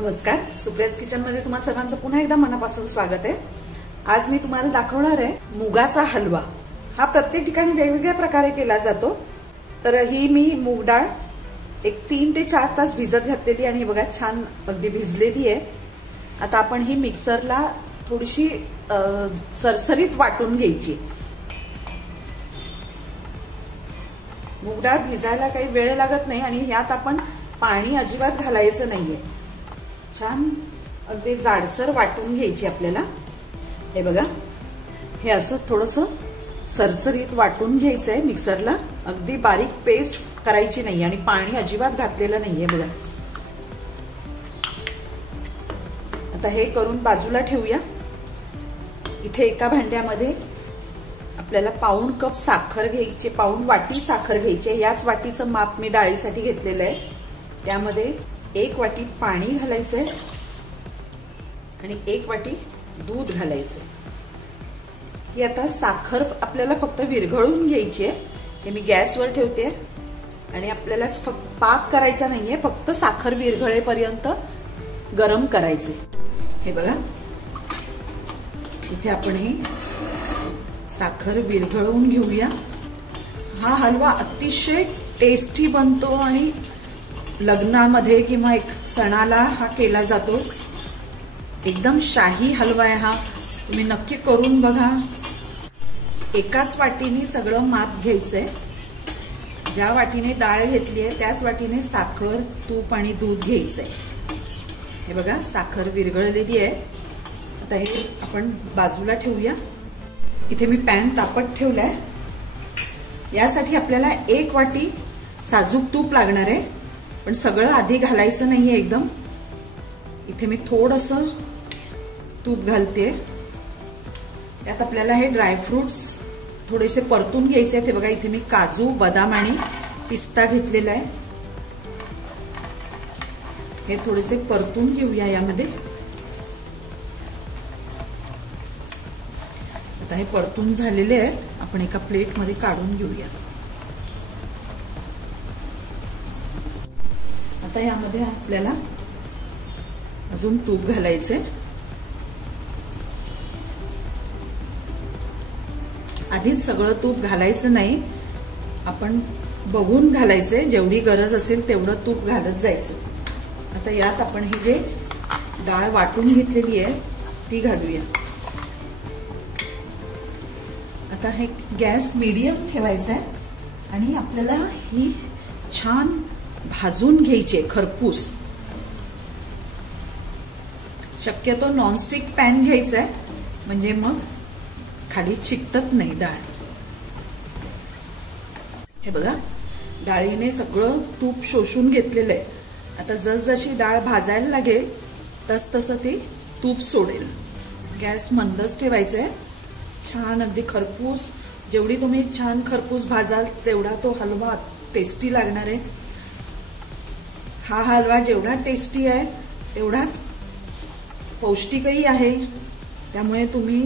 नमस्कार, सुप्रियाज किचन मध्ये तुम्हा सर्वांचं पुन्हा एकदा मनापासून स्वागत आहे। आज मी तुम्हाला दाखवणार आहे मुगाचा हलवा। हा प्रत्येक ठिकाणी वेगवेगळ्या प्रकारे केला जातो। तर ही मी मूग डाळ एक 3 ते 4 तास भिजत घातलेली आणि बघा छान अगदी भिजलेली आहे। आता आपण ही मिक्सरला थोडीशी सरसरीत वाटून घ्यायची। मूग डाळ भिजायला काही वेळ लागत नाही आणि यात आपण पाणी अजिबात घालायचं नाहीये। छान अगदी जाडसर वाटून घ्यायची आपल्याला। हे बघा, हे असं थोडंसं सरसरीत वाटून घ्यायचंय मिक्सरला। अगदी बारीक पेस्ट करायची नाही आणि पाणी अजिबात घातलेलं नाहीये बघा। आता हे करून बाजूला ठेवूया। इथे एका भांड्यामध्ये आपल्याला पाऊण कप साखर घ्यायची, पाऊण वाटी साखर घ्यायची। याच वाटीचं माप मी डाळीसाठी घेतलेलं आहे। त्यामध्ये 1 वाटी पाणी घालायचंय आणि 1 वाटी दूध घालायचंय। ही आता साखर आपल्याला फक्त विरघळून घ्यायची आहे। हे मी गॅसवर ठेवते आणि आपल्याला पाक करायचा नाहीये, फक्त साखर विरघळेपर्यंत गरम करायचे। हे बघा, इथे आपण ही साखर विरघळवून घेऊया। हा हलवा अतिशय टेस्टी बनतो आणि लग्नामध्ये किंवा एक सणाला हा केला जातो। एकदम शाही हलवा आहे हा, तुम्ही नक्की करून बघा। एकाच वाटीने सगळं माप घ्यायचंय। ज्या वाटीने डाळ घेतली आहे त्याच वाटीने साखर, तूप आणि दूध घ्यायचंय। हे बघा, साखर विरघळलेली आहे। आता हे आपण बाजूला ठेवूया। इथे मी पॅन तापत ठेवलाय। यासाठी आपल्याला 1 वाटी साजूक तूप लागणार आहे, पण सगळं आधी घालायचं नाहीये एकदम। इथे मी थोडंसं तूप घालते। यात आपल्याला हे ड्रायफ्रुट्स थोडेसे परतून घ्यायचे आहेत। हे बघा, इथे मी काजू, बदाम आणि पिस्ता घेतलेला आहे। हे थोडेसे परतून घेऊया यामध्ये। आता हे परतून झालेले आहेत, आपण एका प्लेटमध्ये काढून घेऊया। आता यामध्ये आपल्याला अजून तूप घालायचे। आधीच सगळं तूप घालायचं नाही, आपण बघून घालायचे। जेवढी गरज असेल तेवढं तूप घालत जायचं। आता यात आपण ही जे डाळ वाटून घेतलेली आहे ती घालूया। आता हे गॅस मीडियम ठेवायचा आहे आणि आपल्याला ही छान भाजून घ्यायचे खरपूस। शक्यतो नॉनस्टिक पॅन घ्यायचा आहे, म्हणजे मग खाली चिकटत नाही डाळ। हे बघा, डाळीने सगळं तूप शोषून घेतलेलं आहे। आता जसजशी डाळ भाजायला लागेल तसतसं ते तूप सोडेल। गॅस मंदच ठेवायचा आहे। छान अगदी खरपूस, जेवढी तुम्ही छान खरपूस भाजाल तेवढा तो हलवा टेस्टी लागणार आहे। हा हलवा जेवढा टेस्टी आहे तेवढाच पौष्टिकही आहे। त्यामुळे तुम्ही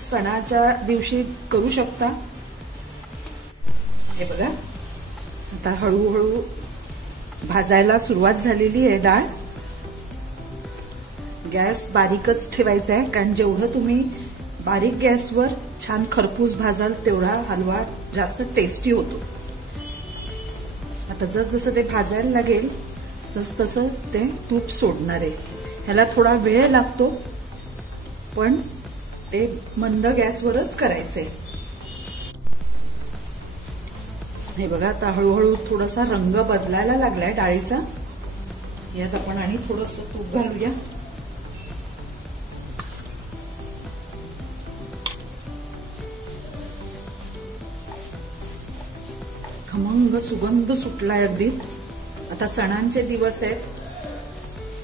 सणाच्या दिवशी करू शकता। हे बघा, आता हळूहळू भाजायला सुरुवात झालेली आहे डाळ। गॅस बारीकच ठेवायचा आहे, कारण जेवढं तुम्ही बारीक गॅसवर छान खरपूस भाजाल तेवढा हलवा जास्त टेस्टी होतो। आता जसजसं ते भाजायला लागेल तसं ते तूप सोडणार आहे। ह्याला थोडा वेळ लागतो, पण ते मंद गॅसवरच करायचंय। हे बघा, आता हळूहळू थोडासा रंग बदलायला लागलाय डाळीचा। यात आपण आणि थोडंसं तूप घालूया। खमंग सुगंध सुटलाय अगदी। आता सणांचे दिवस आहेत,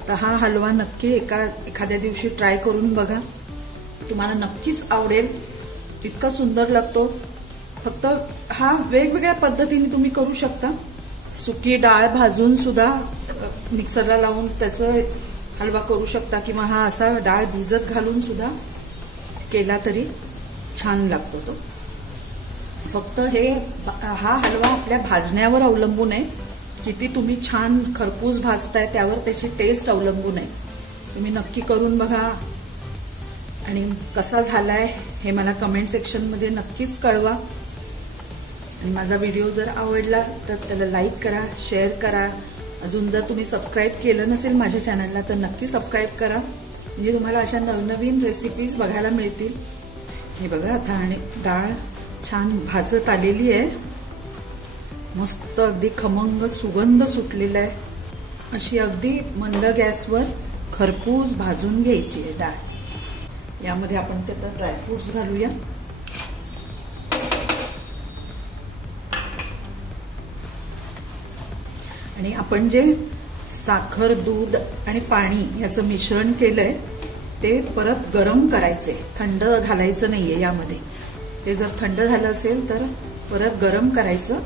तर हा हलवा नक्की एखाद्या दिवशी ट्राय करून बघा। तुम्हाला नक्कीच आवडेल, इतका सुंदर लागतो। फक्त हा वेगवेगळ्या पद्धतीने तुम्ही करू शकता। सुकी डाळ भाजून सुद्धा मिक्सरला लावून त्याचं हलवा करू शकता, किंवा हा असा डाळ भिजत घालून सुद्धा केला तरी छान लागतो तो। फक्त हा हलवा आपल्या भाजण्यावर अवलंबून आहे। किती तुम्ही छान खरपूस भाजताय त्यावर त्याची टेस्ट अवलंबून आहे. तुम्ही नक्की करून बघा आणि कसा झालाय हे मला कमेंट सेक्शनमध्ये नक्कीच कळवा. आणि माझा व्हिडिओ जर आवडला तर त्याला लाईक करा, शेअर करा. अजून जर तुम्ही सबस्क्राईब केलं नसेल माझ्या चॅनलला तर नक्की सबस्क्राईब करा, म्हणजे तुम्हाला अशा नवनवीन रेसिपीज बघायला मिळतील. हे बघा आता आणि डाळ छान भाजत आलेली आहे. मस्त अगदी खमंग सुगंध सुटलेला आहे. अशी अगदी मंद गॅसवर खरपूस भाजून घ्यायची आहे डाळ. यामध्ये आपण त्यात ड्रायफ्रुट्स घालूया. आणि आपण जे साखर, दूध आणि पाणी याचं मिश्रण केलंय ते परत गरम करायचे, थंड घालायचं नाहीये यामध्ये. ते जर थंड झालं असेल तर परत गरम करायचं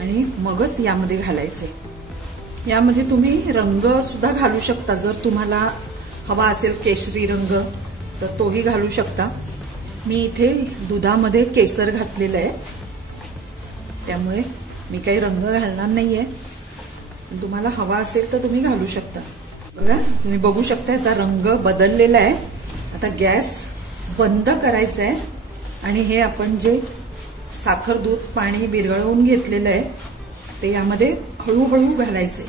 आणि मगच यामध्ये घालायचे. यामध्ये तुम्ही रंग सुद्धा घालू शकता. जर तुम्हाला हवा असेल केशरी रंग तर तोही घालू शकता. मी इथे दुधामध्ये केसर घातलेलं आहे, त्यामुळे मी काही रंग घालणार नाहीये. तुम्हाला हवा असेल तर तुम्ही घालू शकता. बघा, तुम्ही बघू शकता याचा रंग बदललेला आहे. आता गॅस बंद करायचा आहे आणि हे आपण जे साखर, दूध, पाणी विरघळवून घेतलेलं आहे ते यामध्ये हळूहळू घालायचे,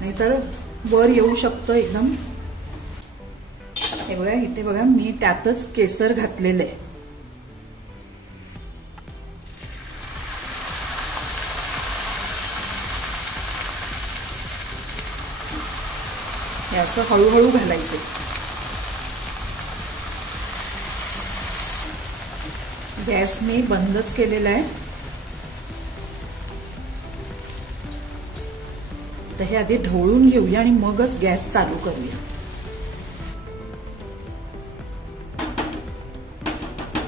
नाहीतर वर येऊ शकतं एकदम. हे बघा, इथे बघा मी त्यातच केसर घातलेलं आहे. हे असं हळूहळू घालायचे. गॅस मी बंदच केलेला आहे. तर हे आधी ढवळून घेऊया आणि मगच गॅस चालू करूया.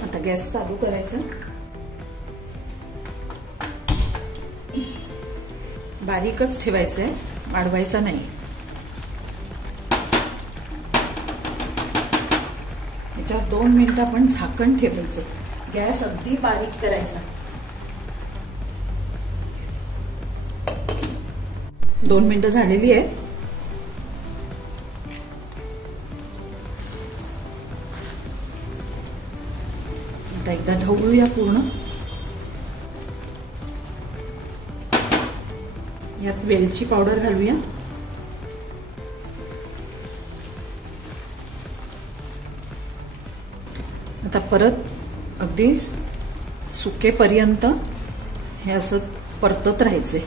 आता गॅस चालू करायचा. बारीकच ठेवायचं आहे, वाढवायचा नाही. याच्यावर 2 मिनिटं आपण झाकण ठेवायचं. गॅस अगदी बारीक करायचा. 2 मिनिटं झालेली आहे. आता एकदा ढवळूया पूर्ण. यात वेलची पावडर घालूया. आता परत अगदी सुकेपर्यंत हे असं परतत राहायचे.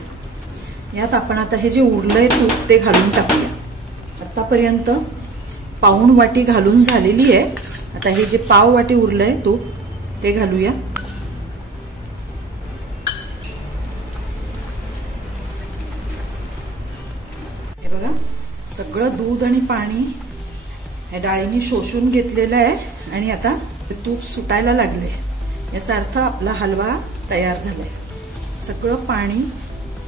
यात आपण आता हे जे उरलंय तूप ते घालून टाकूया. आतापर्यंत पाऊण वाटी घालून झालेली आहे. आता हे जे पाव वाटी उरलंय तूप ते घालूया. हे बघा, सगळं दूध आणि पाणी या डाळीने शोषून घेतलेलं आहे आणि आता तूप सुटायला लागले. याचा अर्थ आपला हलवा तयार झालाय. सगळं पाणी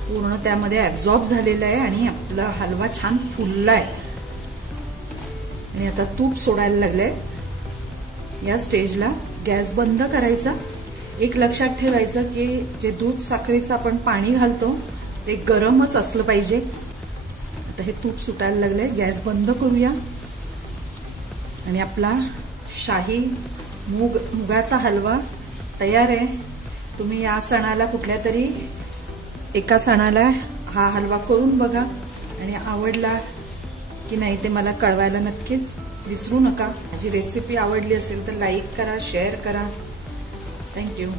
पूर्ण त्यामध्ये ऍब्झॉर्ब झालेलं आहे आणि आपला हलवा छान फुललाय आणि आता तूप सोडायला लागलंय. या स्टेजला गॅस बंद करायचा. एक लक्षात ठेवायचं की जे दूध साखरेचं आपण पाणी घालतो ते गरमच असलं पाहिजे. आता हे तूप सुटायला लागलंय. गॅस बंद करूया आणि आपला शाही मुगाचा हलवा तयार आहे. तुम्ही या सणाला कुठल्या तरी एका सणाला हा हलवा करून बघा आणि आवडला की नाही ते मला कळवायला नक्कीच विसरू नका. माझी रेसिपी आवडली असेल तर लाईक करा, शेअर करा. थँक्यू.